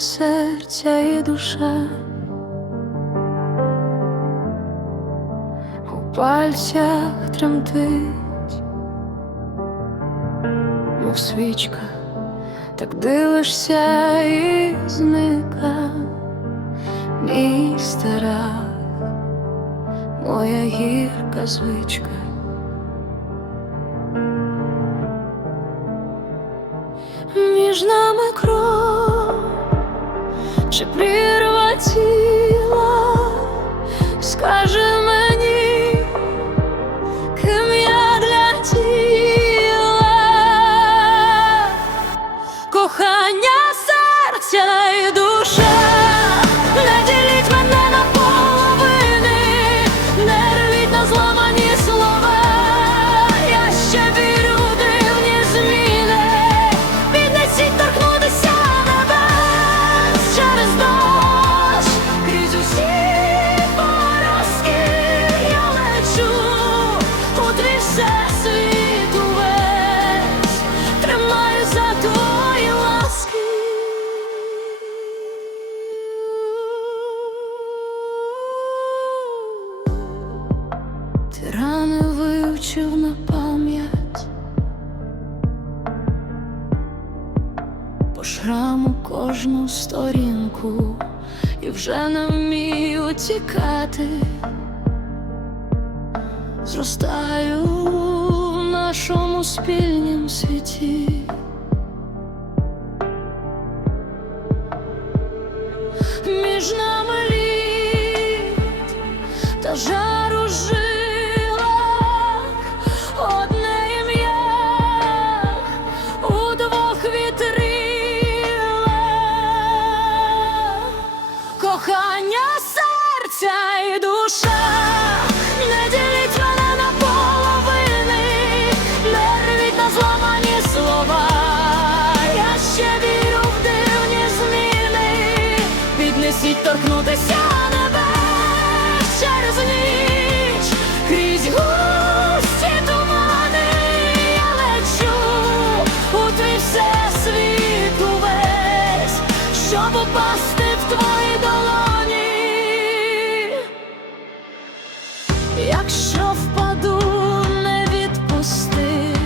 серця і душа. У пальцях тремтить, мов свічка, так дивишся і зника мій стара, моя гірка звичка. Між нами прірва Ти рани вивчив на пам'ять, по шраму кожну сторінку, і вже не вмію тікати, зростаю в нашому спільнім світі. Між нами лід та жар кохання серця і душа, не діліть мене на половини, не рвіть на зламані слова. Я ще вірю в дивні зміни, піднесіть торкнутися Якщо впаду, не відпусти,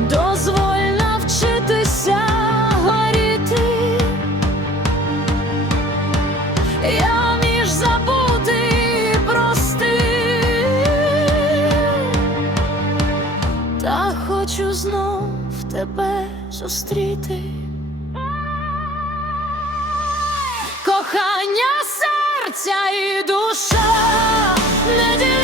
дозволь навчитися горіти. Я між забути прости, та хочу знов тебе зустріти. Кохання серця і душа, не